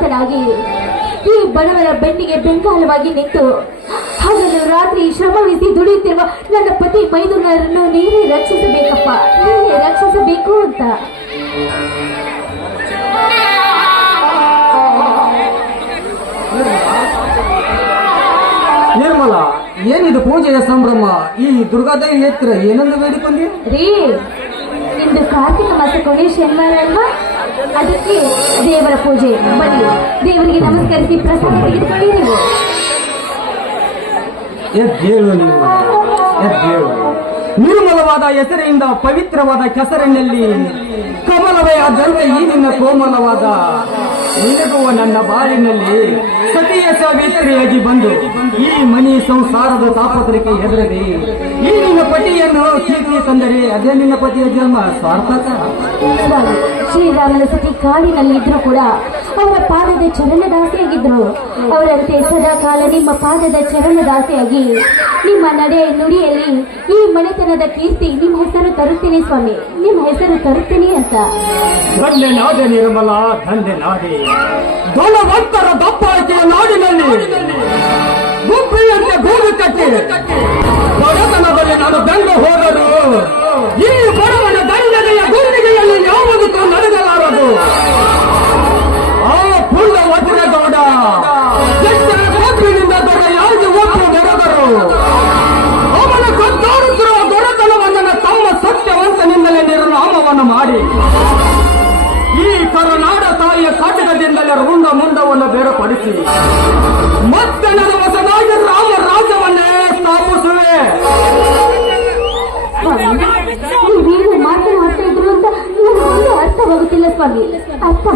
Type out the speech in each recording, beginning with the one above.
ಆಶ್ರಯದಾತನಾಗಿ ಈ ಬಡವರ ಬೆನ್ನಿಗೆ ಬೆಂಗಾಲವಾಗಿ ನಿಂತು ಹಾಗೂ ರಾತ್ರಿ ಶ್ರಮವಿಸಿ ದುಡಿಯುತ್ತಿರುವ ನನ್ನ ಪತಿ ಮೈದುನರನ್ನು ನೀನೇ ರಕ್ಷಿಸಬೇಕಪ್ಪ ನೀನೇ ರಕ್ಷಿಸಬೇಕು ಅಂತ. ನಿರ್ಮಲ ಏನಿದು ಪೂಜೆಯ ಸಂಭ್ರಮ? ಈ ದುರ್ಗಾದೇವಿ ಎತ್ತರ ಏನಂದು ಬೇಡಿಕೊಂಡಿ ರೀ ಇಂದು ಕಾರ್ತಿಕ ಮಾಸ ಕೊನೆ ಶನಿವಾರ ಅಲ್ವಾ ಅದಕ್ಕೆ ದೇವರ ಪೂಜೆ. ಬನ್ನಿ ದೇವರಿಗೆ ನಮಸ್ಕರಿಸಿ ಪ್ರಸಾದ ತೆಗೆದುಕೊಳ್ಳಿ ನೀವು. ಎದ್ದೇಳು ನೀವು? ಎದ್ದೇಳು ನಿರ್ಮಲವಾದ ಹೆಸರಿನಿಂದ ಪವಿತ್ರವಾದ ಕೆಸರಿನಲ್ಲಿ ಕಮಲವಯ ಜನರ ಈ ನಿನ್ನ ಕೋಮಲವಾದ ನಿನಗುವ ನನ್ನ ಬಾಳಿನಲ್ಲಿ ಸತಿಯ ಸಾವಿತ್ರಿಯಾಗಿ ಬಂದು ಈ ಮನಿ ಸಂಸಾರದ ತಾಪತ್ರಕ್ಕೆ ಹೆದರದಿ ಈ ನಿನ್ನ ಪತಿಯನ್ನು ಕೀರ್ತಿ ತಂದರೆ ಅದೇ ನಿನ್ನ ಪತಿಯ ಜನ್ಮ ಸಾರ್ಥಕ. ಸ್ವಾಮಿ, ಶ್ರೀರಾಮನ ಸತಿ ಕಾಡಿನಲ್ಲಿದ್ರು ಕೂಡ ಅವರ ಪಾದದ ಚರಣದಾಸಿಯಾಗಿದ್ರು ಅವರಂತೆ ಸದಾ ಕಾಲ ನಿಮ್ಮ ಪಾದದ ಚರಣದಾಸಿಯಾಗಿ ನಿಮ್ಮ ನಡೆ ನುಡಿಯಲ್ಲಿ ಈ ಮನೆತನದ ಕೀರ್ತಿ ನಿಮ್ಮ ಹೆಸರು ತರುತ್ತೇನೆ ಸ್ವಾಮಿ, ನಿಮ್ಮ ಹೆಸರು ತರುತ್ತೇನೆ ಅಂತ. ಬಂದೆ ನಾದೆ ನಿರ್ಮಲ ನಾಡಿನಲ್ಲಿ. ಗೂಡು ಕಟ್ಟಿ ಬಡತನದಲ್ಲಿ ನಾನು ಬೆಂಗ ಹೋದರು ಈ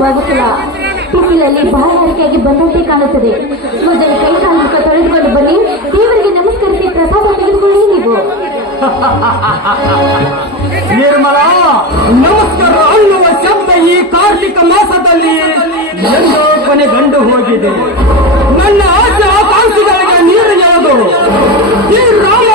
ಅರ್ಥವಾಗುತ್ತಿಲ್ಲ ಬಿಸಿಲಲ್ಲಿ ಬಾಯಾರಿಕೆಯಾಗಿ ಬಂದಂತೆ ಕಾಣುತ್ತದೆ. ಮೊದಲು ಕೈ ಕಾಲು ತೊಳೆದುಕೊಂಡು ಬನ್ನಿ. ದೇವರಿಗೆ ನಮಸ್ಕರಿಸಿ ಪ್ರಸಾದ ತೆಗೆದುಕೊಳ್ಳಿ ನೀವು. ನಿರ್ಮಲ, ನಮಸ್ಕಾರ ಅನ್ನುವ ಶಬ್ದ ಈ ಕಾರ್ತಿಕ ಮಾಸದಲ್ಲಿ ಕೊನೆ ಗಂಡು ಹೋಗಿದೆ. ನನ್ನ ಆಸೆ ಆಕಾಂಕ್ಷೆಗಳಿಗೆ ನೀರು ಎಳೆದು ಈ ರಾಮ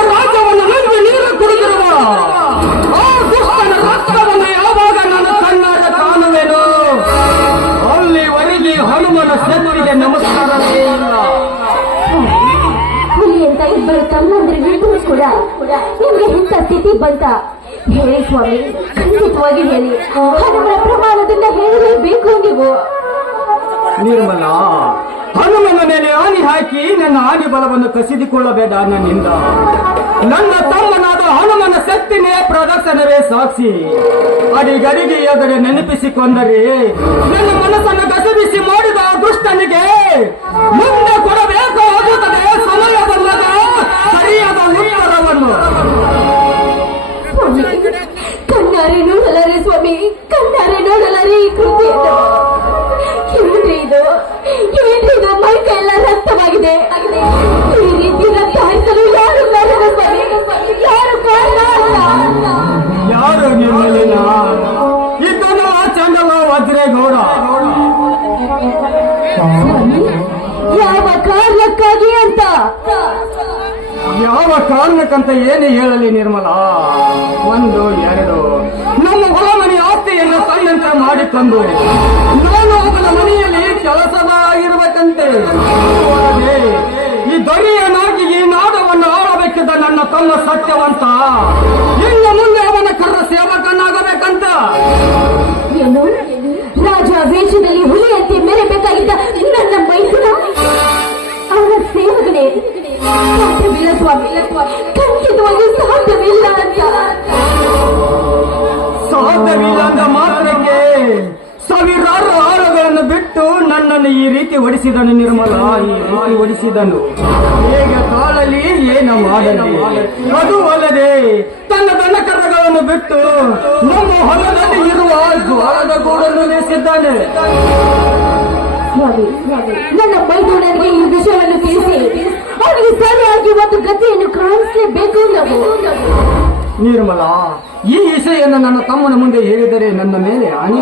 ಹೇಳಿ ಸ್ವಾಮಿ, ಖಂಡಿತವಾಗಿ ಹೇಳಿ. ಹನುಮನ ಪ್ರಮಾಣದಿಂದ ಹೇಳಲೇಬೇಕು ನೀವು. ನಿರ್ಮಲ, ಹನುಮನ ಮೇಲೆ ಆನಿ ಹಾಕಿ ನನ್ನ ಆನಿ ಬಲವನ್ನು ಕಸಿದುಕೊಳ್ಳಬೇಡ ನನ್ನಿಂದ. ನನ್ನ ತಮ್ಮನಾದ ಹನುಮನ ಶಕ್ತಿನೇ ಪ್ರದರ್ಶನವೇ ಸಾಕ್ಷಿ. ಅಡಿಗಡಿಗೆ ನೆನಪಿಸಿ ನೆನಪಿಸಿಕೊಂಡರೆ, ನನ್ನ ಮನಸ್ಸನ್ನು ಗಸಬಿಸಿ ಮಾಡಿದ ದುಷ್ಟನಿಗೆ ಮುಂದೆ ಕಣ್ಣಾರೆ ನೋಡಲಾರೆ ಸ್ವಾಮಿ ಕಣ್ಣಾರೆ ನೋಡಲಾರೆ ಈ ಕೃತಿ ಏನ್ರಿ ಇದು? ಏನ್ರಿ ಇದು? ಮೈ ಕೈಯೆಲ್ಲ ರಕ್ತವಾಗಿದೆ. ಈ ರೀತಿ ರಕ್ತ ಹರಿಸಲು ಯಾರು ಕಾರಣ ಸ್ವಾಮಿ? ಯಾರು ಕಾರಣ ಯಾರು ನಿರ್ಮಲಿನ ಇದ್ದನ ಚಂದವ ವಜ್ರೇಗೌಡ ಯಾವ ಕಾರಣಕ್ಕಾಗಿ ಅಂತ? ಯಾವ ಕಾರಣಕ್ಕಂತ ಏನೇ ಹೇಳಲಿ ನಿರ್ಮಲ? ಒಂದು, ಎರಡು. ನಮ್ಮ ಹೊಲ ಮನೆ ಆಸ್ತಿಯನ್ನು ಮಾಡಿ ತಂದು ನಾನು ಅವನ ಮನೆಯಲ್ಲಿ ಕೆಲಸದಾಗಿರ್ಬೇಕಂತೆ ಆಗಿರ್ಬೇಕಂತೆ ಈ ದೊರೆಯನಾಗಿ ಈ ನಾಡವನ್ನು ಆಳಬೇಕಿದ್ದ ನನ್ನ ತಮ್ಮ ಸತ್ಯವಂತ, ಇನ್ನು ಮುಂದೆ ಅವನ ಕರ್ರ ಸೇವಕನಾಗಬೇಕಂತ. ಖಂಡಿತವಾಗಿ ಸಾಧ್ಯವಿಲ್ಲ ಅಂತ. ಸಾಧ್ಯವಿಲ್ಲ ಅಂದ ಮಾತ್ರಕ್ಕೆ ಸಾವಿರಾರು ಆಳುಗಳನ್ನು ಬಿಟ್ಟು ನನ್ನನ್ನು ಈ ರೀತಿ ಒಡಿಸಿದನು ನಿರ್ಮಲ, ಈ ರೀತಿ ಒಡಿಸಿದನು ಹೇಗೆ ಕಾಲಲ್ಲಿ ಏನ ಮಾಡಲಿ ಅದು ಅಲ್ಲದೆ ತನ್ನ ಕರ್ಮಗಳನ್ನು ಬಿಟ್ಟು ನಮ್ಮ ಹೊಲದಲ್ಲಿ ಇರುವ ಜ್ವಾಳದ ಗೂಡನ್ನು ನೆಲೆಸಿದ್ದಾನೆ ಸ್ವಾಮಿ ನನ್ನ ಮೈದುನರಿಗೆ ಈ ವಿಷಯವನ್ನು ತಿಳಿಸಿ. ಅವನಿಗೆ ಸರಿಯಾಗಿ ಒಂದು ಗತಿಯನ್ನು ಕಾಣಿಸಲೇಬೇಕು ನಾವು. ನಿರ್ಮಲ, ಈ ವಿಷಯನ್ನು ನನ್ನ ತಮ್ಮನ ಮುಂದೆ ಹೇಳಿದರೆ ನನ್ನ ಮೇಲೆ ಹಾನಿ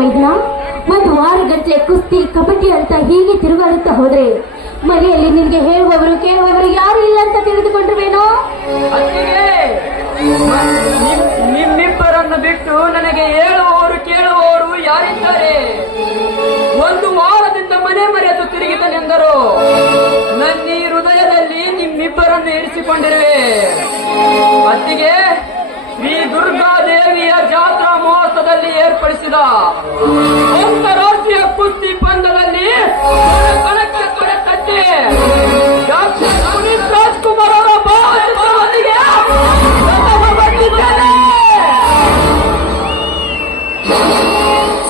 ಮೈದುನ ಒಂದು ವಾರ ಗಂಟೆ ಕುಸ್ತಿ, ಕಬಡ್ಡಿ ಅಂತ ಹೀಗೆ ತಿರುಗಾಡುತ್ತಾ ಹೋದ್ರೆ, ಮನೆಯಲ್ಲಿ ನಿನ್ಗೆ ಹೇಳುವವರು, ಕೇಳುವವರು ಯಾರು ಇಲ್ಲ ಅಂತ ತಿಳಿದುಕೊಂಡ್ರವೇನೋ? ನಿಮ್ಮಿಬ್ಬರನ್ನು ಬಿಟ್ಟು ನನಗೆ ಹೇಳುವವರು, ಕೇಳುವವರು ಯಾರಿದ್ದಾರೆ? ಒಂದು ವಾರದಿಂದ ಮನೆ ಮರೆಯದು ತಿರುಗಿದನೆಂದರು ನನ್ನ ಈ ಹೃದಯದಲ್ಲಿ ನಿಮ್ಮಿಬ್ಬರನ್ನು ಇರಿಸಿಕೊಂಡಿರುವೆ. ಅತ್ತಿಗೆ ಶ್ರೀ ದುರ್ಗಾ ದೇವಿಯ ಜಾತ್ರಾ ಮಹೋತ್ಸವದಲ್ಲಿ ಏರ್ಪಡಿಸಿದ ಅಂತಾರಾಷ್ಟ್ರೀಯ ಕುಸ್ತಿ ಪಂದ್ಯದಲ್ಲಿ ಕಣಕ್ಕೆ ರಾಜ್ಕುಮಾರ್ ಅವರ.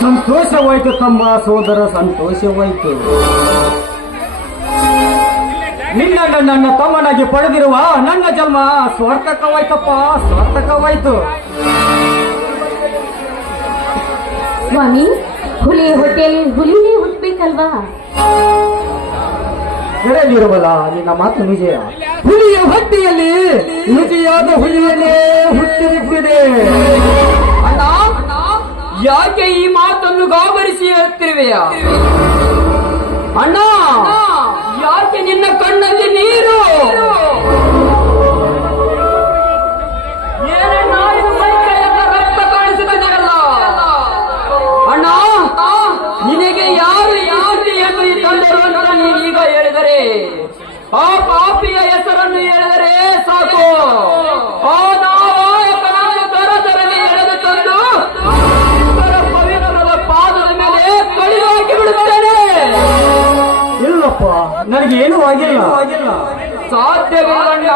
ಸಂತೋಷವಾಯ್ತು ತಮ್ಮ ಸೋದರ, ಸಂತೋಷವಾಯ್ತು ನಿನ್ನನ್ನು ನನ್ನ ತಮ್ಮನಾಗಿ ಪಡೆದಿರುವ ನನ್ನ ಜನ್ಮ ಸ್ವಾರ್ಥಕವಾಯ್ತಪ್ಪ ಸ್ವಾರ್ಥಕವಾಯ್ತು. ಸ್ವಾಮಿ ಹುಲಿ ಹೊಟ್ಟೆಯಲ್ಲಿ ಹುಲಿನೇ ಹುಟ್ಟಬೇಕಲ್ವಾ ಎಡೆದಿರುವಲ್ಲ ನಿನ್ನ ಮಾತು ನಿಜಯ ಹುಲಿಯ ಹೊಟ್ಟೆಯಲ್ಲಿ ನಿಜೆಯಾದ ಹುಲಿಯಲ್ಲೇ ಹುಲಿಕ್ಕಿದೆ ಅಣ್ಣ ಯಾಕೆ ಈ ಮಾತನ್ನು ಗಾಬರಿಸಿ ಹೇಳ್ತಿರುವೆಯ ಅಣ್ಣ ಯಾಕೆ ನಿನ್ನ ಕಣ್ಣಲ್ಲಿ ನೀರು? ಅಣ್ಣ, ನಿನಗೆ ಯಾರು ಯಾತಿಯನ್ನು ತಂದರು ಅಂತ ನೀನೀಗ ಹೇಳಿದರೆ? ಆ ಪಾಪಿಯ ಹೆಸರನ್ನು ಹೇಳಿದರೆ ಸಾಕು. ಆಗಿಲ್ಲ. ಸಾಧ್ಯವಿಲ್ಲ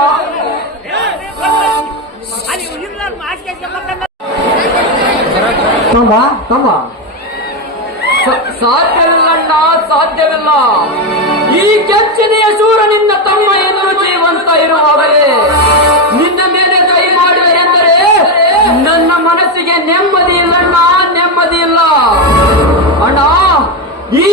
ತಮ್ಮ ತಮ್ಮ ಸಾಧ್ಯವಿಲ್ಲಣ್ಣ, ಸಾಧ್ಯವಿಲ್ಲ. ಈ ಕೆಚ್ಚನೆಯ ನಿನ್ನ ತಮ್ಮ ಎಂದು ಜೀವಂತ ಇರುವಾಗಲೇ ನಿನ್ನ ಮೇಲೆ ಕೈ ಮಾಡುವರೆಂದರೆ ನನ್ನ ಮನಸ್ಸಿಗೆ ನೆಮ್ಮದಿ ಇಲ್ಲಣ್ಣ, ನೆಮ್ಮದಿ ಇಲ್ಲ. ಅಣ್ಣ, ಈ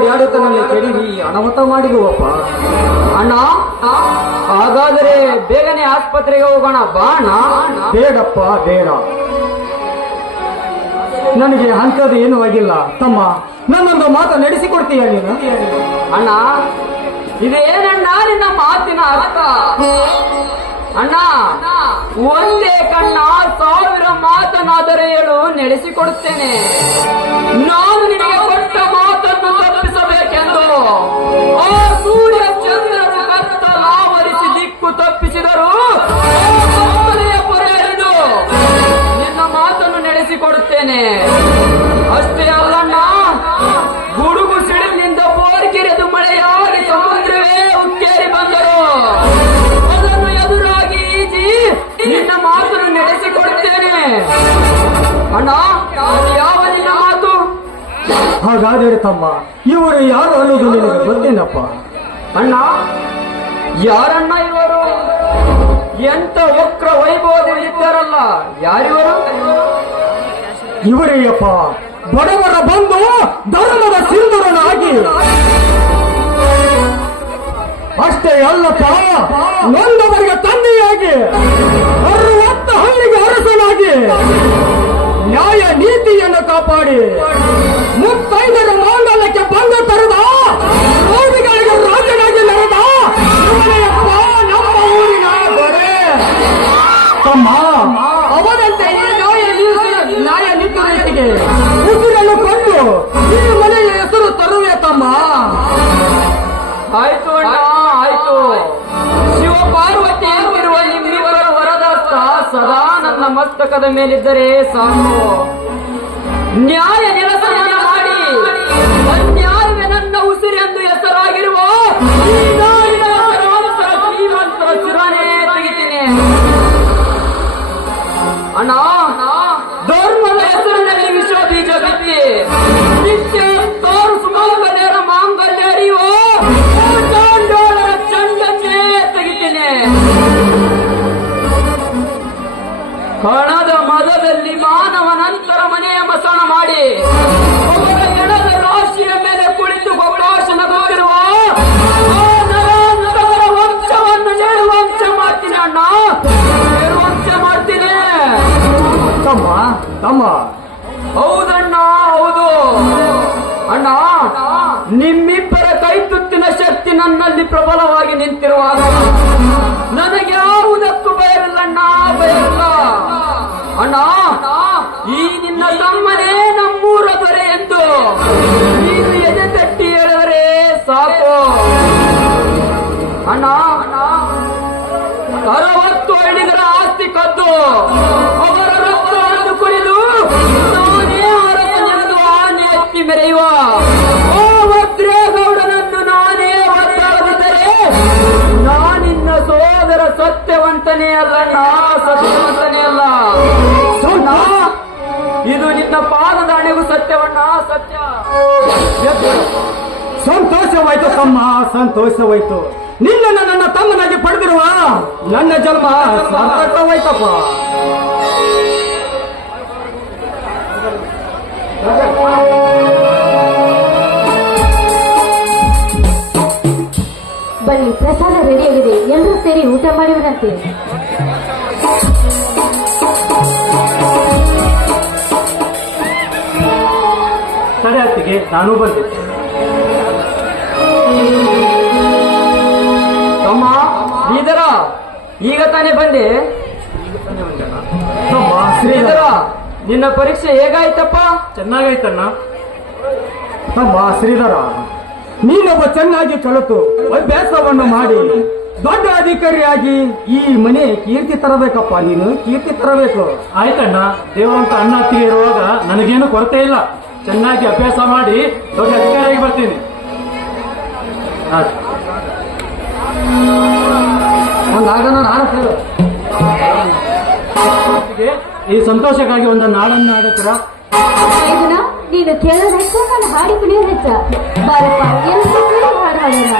ಓಡಾಡುತ್ತನಲ್ಲಿ ಕೆಡಿರಿ ಅನಾಹುತ ಮಾಡಿರುವಪ್ಪ ಅಣ್ಣ, ಹಾಗಾದರೆ ಬೇಗನೆ ಆಸ್ಪತ್ರೆಗೆ ಹೋಗೋಣ. ಬಾಣ ಬೇಡಪ್ಪ, ಬೇಡ. ನನಗೆ ಅಂಥದ್ದು ಏನೂ ಆಗಿಲ್ಲ. ತಮ್ಮ, ನನ್ನೊಂದು ಮಾತು ನಡೆಸಿಕೊಡ್ತೀಯ ನೀನು? ಅಣ್ಣ, ಇದೇನಣ್ಣ ನಿನ್ನ ಮಾತಿನ ಅರ್ಥ? ಅಣ್ಣ, ಒಂದೇ ಕಣ್ಣ, ಸಾವಿರ ಮಾತನಾದರೆ ಹೇಳು, ನಡೆಸಿಕೊಡುತ್ತೇನೆ. ನಾನು ನಿನಗೆ ಕೊಟ್ಟ ಹಾಗಾದರೆ ತಮ್ಮ ಇವರು ಯಾರು ಅನ್ನೋದು ನಿನಗೆ ಗೊತ್ತೇನಪ್ಪ? ಅಣ್ಣ ಯಾರಣ್ಣ ಇವರು? ಎಂತ ವಕ್ರ ವೈಭವದಲ್ಲಿ ಇದ್ದಾರಲ್ಲ ಯಾರಿವರು? ಇವರೇಯಪ್ಪ ಬಡವರ ಬಂದು ಧರ್ಮದ ಸಿಂಧುರನಾಗಿ. ಅಷ್ಟೇ ಅಲ್ಲಪ್ಪ ನೊಂದವರಿಗೆ ತಂದೆಯಾಗಿ ಅರವತ್ತು ಹಳ್ಳಿಗೆ ಅರಸನಾಗಿ. ನ್ಯಾಯ ನೀತಿಯನ್ನು ಕಾಪಾಡಿ. ಮುತ್ತೈದರ ಮಾಂಗಲ್ಯಕ್ಕೆ ಬಂದ ತರದ. ರೋಗಿಗಳಿಗೆ ರಾಜನಾಗಿ ನಡೆದ ನಮ್ಮ ಊರಿನ ದೊರೆ. ತಮ್ಮ ಅವರಂತೆ ನ್ಯಾಯ ನ್ಯಾಯ ನೀತಿ ರೀತಿಗೆ ಉಸಿರನ್ನು ಕೊಟ್ಟು ಈ ಮನೆಯ ಹೆಸರು ತರುವೆ ತಮ್ಮ. ಮಸ್ತಕದ ಮೇಲಿದ್ದರೆ ಸಾಕು. ನ್ಯಾಯ ಹಣದ ಮದದಲ್ಲಿ ಮಾನವನಂತರ ಮನೆಯ ಮಸಣ ಮಾಡಿ. ಎಣದ ರಾಶಿಯ ಮೇಲೆ ಕುಳಿತು ಆ ನರಾಂತಕರ ವಂಶವನ್ನು ನಿರ್ವಂಶ ಮಾಡ್ತೀನಿ ಅಣ್ಣ. ನಿರ್ವಂಶ ಮಾಡ್ತೀನಿ. ತಮ್ಮ ತಮ್ಮ. ಹೌದಣ್ಣ, ಹೌದು. ಅಣ್ಣ, ನಿಮ್ಮಿಬ್ಬರ ಕೈತುತ್ತಿನ ಶಕ್ತಿ ನನ್ನಲ್ಲಿ ಪ್ರಬಲವಾಗಿ ನಿಂತಿರುವಾಗ ನನಗೆ ಮೆರೆಯುವ ಓ ವಜ್ರೇಗೌಡನನ್ನು ನಾನೇ ಒದ್ದಾಡದಿದ್ದರೆ ನಾನಿನ್ನ ಸೋದರ ಸತ್ಯವಂತನೇ ಅಲ್ಲ ನಾ ಸತ್ಯವಂತನೇ ಅಲ್ಲ. ಇದು ನಿನ್ನ ಪಾದದ ಅಣೆಗೂ ಸತ್ಯವಣ್ಣ ಸತ್ಯ. ಸಂತೋಷವಾಯ್ತು ತಮ್ಮ ಸಂತೋಷವಾಯ್ತು. ನಿನ್ನನ್ನು ನನ್ನ ತಮ್ಮನಾಗಿ ಪಡೆದಿರುವ ನನ್ನ ಜನ್ಮ ಸಾರ್ಥಕವಾಯ್ತಪ್ಪ. ಬನ್ನಿ, ಪ್ರಸಾದ ರೆಡಿಯಾಗಿದೆ ಎಲ್ಲರೂ ಸೇರಿ ಊಟ ಮಾಡುವರಂತೆ ಸರಿ ಅತ್ತಿಗೆ ನಾನು ಬಂದೆ. ತಮ್ಮ ಈಗ ತಾನೇ ಬಂದೆ. ಶ್ರೀಧರ, ನಿನ್ನ ಪರೀಕ್ಷೆ ಹೇಗಾಯ್ತಪ್ಪ? ಚೆನ್ನಾಗಾಯ್ತಣ್ಣ ತಮ್ಮ, ಶ್ರೀಧರ. ನೀನೊಬ್ಬ ಚೆನ್ನಾಗಿ ಕಲಿತು ಅಭ್ಯಾಸವನ್ನು ಮಾಡಿ. ದೊಡ್ಡ ಅಧಿಕಾರಿಯಾಗಿ ಈ ಮನೆ ಕೀರ್ತಿ ತರಬೇಕಪ್ಪ ನೀನು ಕೀರ್ತಿ ತರಬೇಕು. ಆಯ್ತಣ್ಣ ದೇವರಂತ ಅಣ್ಣ ಇರುವಾಗ ನನಗೇನು ಕೊರತೆ ಇಲ್ಲ. ಚೆನ್ನಾಗಿ ಅಭ್ಯಾಸ ಮಾಡಿ ದೊಡ್ಡ ಅಧಿಕಾರಿಯಾಗಿ ಬರ್ತೀನಿ. ಈ ಸಂತೋಷಕ್ಕಾಗಿ ಒಂದು ನಾಡನ್ನು ಆಡುತ್ತೀರಾ ನೀನು ಕೇಳೋದು ಹೆಚ್ಚ ನಾನು ಹಾಡಿ ಕುಣಿಯೋದು ಹೆಚ್ಚ ಬಾರಪ್ಪ ಎಲ್ಲ ಹಾಡು ಹಾಡೋಣ ಮೈದನ